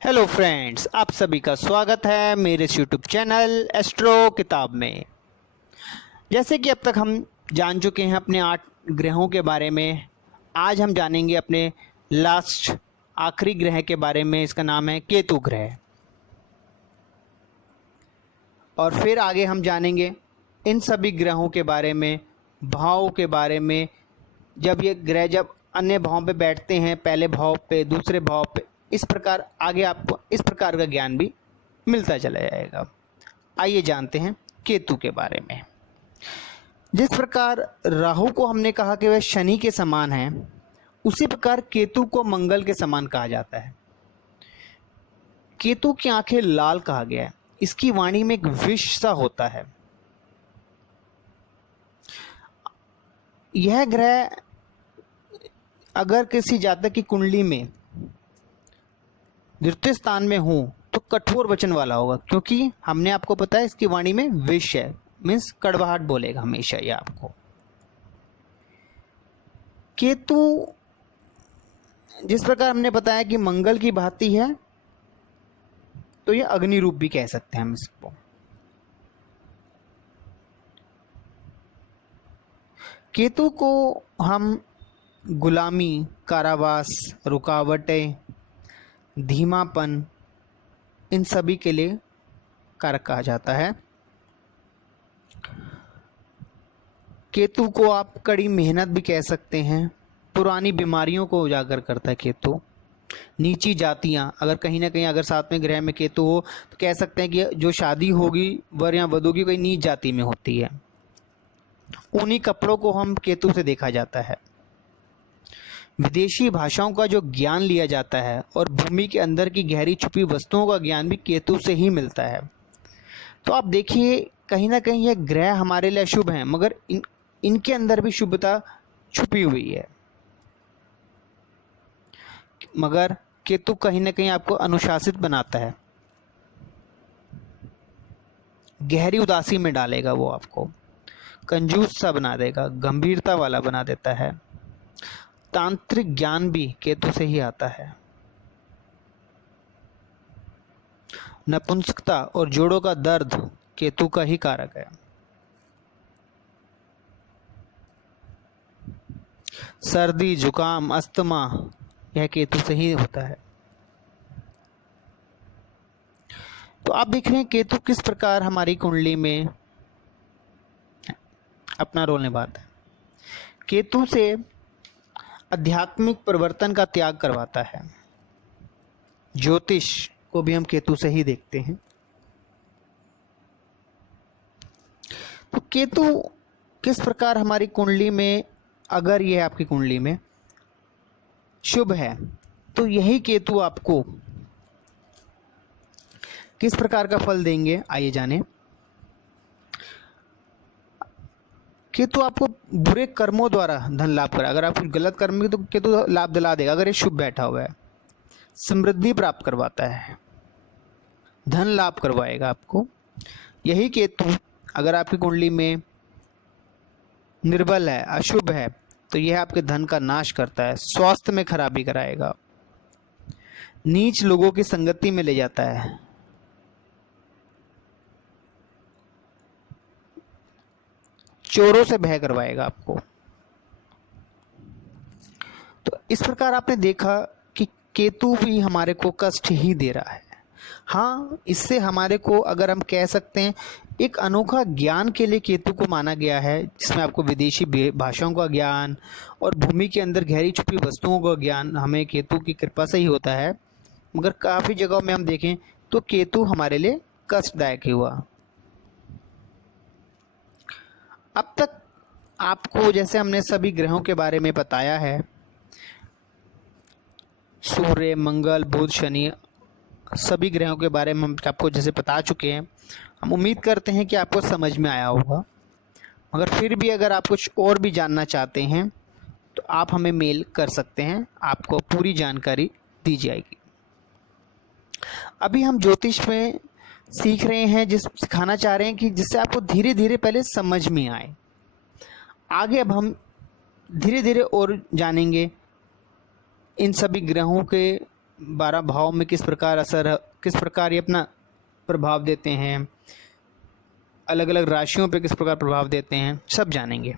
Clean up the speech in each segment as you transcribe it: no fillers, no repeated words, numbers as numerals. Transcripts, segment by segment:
Hello friends, आप सभी का स्वागत है मेरे इस यूट्यूब चैनल एस्ट्रो किताब में। जैसे कि अब तक हम जान चुके हैं अपने 8 ग्रहों के बारे में। आज हम जानेंगे अपने लास्ट आखिरी ग्रह के बारे में। इसका नाम है केतु ग्रह। और फिर आगे हम जानेंगे इन सभी ग्रहों के बारे में, भाव के बारे में। जब ये ग्रह जब अन्य भाव पे बैठते हैं, पहले भाव पे, दूसरे भाव पे, इस प्रकार आगे आपको इस प्रकार का ज्ञान भी मिलता चला जाएगा। आइए जानते हैं केतु के बारे में। जिस प्रकार राहु को हमने कहा कि वह शनि के समान है, उसी प्रकार केतु को मंगल के समान कहा जाता है। केतु की आंखें लाल कहा गया है। इसकी वाणी में एक विष सा होता है। यह ग्रह अगर किसी जातक की कुंडली में द्वितीय स्थान में हो तो कठोर वचन वाला होगा, क्योंकि हमने आपको बताया इसकी वाणी में विष है, मीन्स कड़वाहट बोलेगा हमेशा ये आपको। केतु जिस प्रकार हमने बताया कि मंगल की भांति है, तो ये अग्नि रूप भी कह सकते हैं हम इसको। केतु को हम गुलामी, कारावास, रुकावटें, धीमापन, इन सभी के लिए कारक कहा जाता है। केतु को आप कड़ी मेहनत भी कह सकते हैं। पुरानी बीमारियों को उजागर करता है केतु। नीची जातियां, अगर कहीं ना कहीं अगर साथ में ग्रह में केतु हो तो कह सकते हैं कि जो शादी होगी वर या वधू की कोई नीच जाति में होती है। उन्हीं कपड़ों को हम केतु से देखा जाता है। विदेशी भाषाओं का जो ज्ञान लिया जाता है और भूमि के अंदर की गहरी छुपी वस्तुओं का ज्ञान भी केतु से ही मिलता है। तो आप देखिए, कहीं ना कहीं ये ग्रह हमारे लिए अशुभ हैं, मगर इनके अंदर भी शुभता छुपी हुई है। मगर केतु कहीं ना कहीं आपको अनुशासित बनाता है। गहरी उदासी में डालेगा, वो आपको कंजूस सा बना देगा, गंभीरता वाला बना देता है। तांत्रिक ज्ञान भी केतु से ही आता है। नपुंसकता और जोड़ों का दर्द केतु का ही कारक है। सर्दी, जुकाम, अस्थमा, यह केतु से ही होता है। तो आप देख रहे हैं केतु किस प्रकार हमारी कुंडली में अपना रोल निभाता है। केतु से आध्यात्मिक परिवर्तन का त्याग करवाता है। ज्योतिष को भी हम केतु से ही देखते हैं। तो केतु किस प्रकार हमारी कुंडली में, अगर यह आपकी कुंडली में शुभ है, तो यही केतु आपको किस प्रकार का फल देंगे, आइए जानें। केतु आपको बुरे कर्मों द्वारा धन लाभ करा। अगर आप कुछ गलत कर्म में, तो केतु लाभ दिला देगा। अगर ये शुभ बैठा हुआ है, समृद्धि प्राप्त करवाता है, धन लाभ करवाएगा आपको। यही केतु अगर आपकी कुंडली में निर्बल है, अशुभ है, तो यह आपके धन का नाश करता है, स्वास्थ्य में खराबी कराएगा, नीच लोगों की संगति में ले जाता है, चोरों से भय करवाएगा आपको। तो इस प्रकार आपने देखा कि केतु भी हमारे को कष्ट ही दे रहा है। हाँ, इससे हमारे को, अगर हम कह सकते हैं, एक अनोखा ज्ञान के लिए केतु को माना गया है, जिसमें आपको विदेशी भाषाओं का ज्ञान और भूमि के अंदर गहरी छुपी वस्तुओं का ज्ञान हमें केतु की कृपा से ही होता है। मगर काफ़ी जगहों में हम देखें तो केतु हमारे लिए कष्टदायक ही हुआ। अब तक आपको जैसे हमने सभी ग्रहों के बारे में बताया है, सूर्य, मंगल, बुध, शनि, सभी ग्रहों के बारे में हम आपको जैसे बता चुके हैं। हम उम्मीद करते हैं कि आपको समझ में आया होगा। मगर फिर भी अगर आप कुछ और भी जानना चाहते हैं तो आप हमें मेल कर सकते हैं, आपको पूरी जानकारी दी जाएगी। अभी हम ज्योतिष में सीख रहे हैं, सिखाना चाह रहे हैं कि जिससे आपको धीरे धीरे पहले समझ में आए। आगे अब हम धीरे धीरे और जानेंगे इन सभी ग्रहों के 12 भाव में किस प्रकार ये अपना प्रभाव देते हैं, अलग अलग राशियों पे किस प्रकार प्रभाव देते हैं, सब जानेंगे।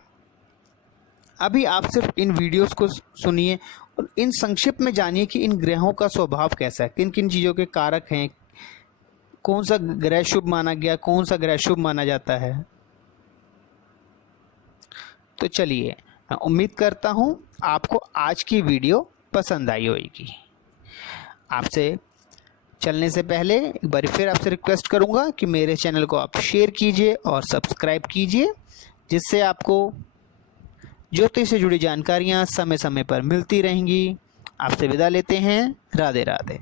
अभी आप सिर्फ इन वीडियोस को सुनिए और इन संक्षिप्त में जानिए कि इन ग्रहों का स्वभाव कैसा है, किन किन चीज़ों के कारक हैं, कौन सा ग्रह शुभ माना गया, कौन सा ग्रह शुभ माना जाता है। तो चलिए, मैं उम्मीद करता हूँ आपको आज की वीडियो पसंद आई होगी। आपसे चलने से पहले एक बार फिर आपसे रिक्वेस्ट करूँगा कि मेरे चैनल को आप शेयर कीजिए और सब्सक्राइब कीजिए, जिससे आपको ज्योतिष से जुड़ी जानकारियाँ समय समय पर मिलती रहेंगी। आपसे विदा लेते हैं। राधे राधे।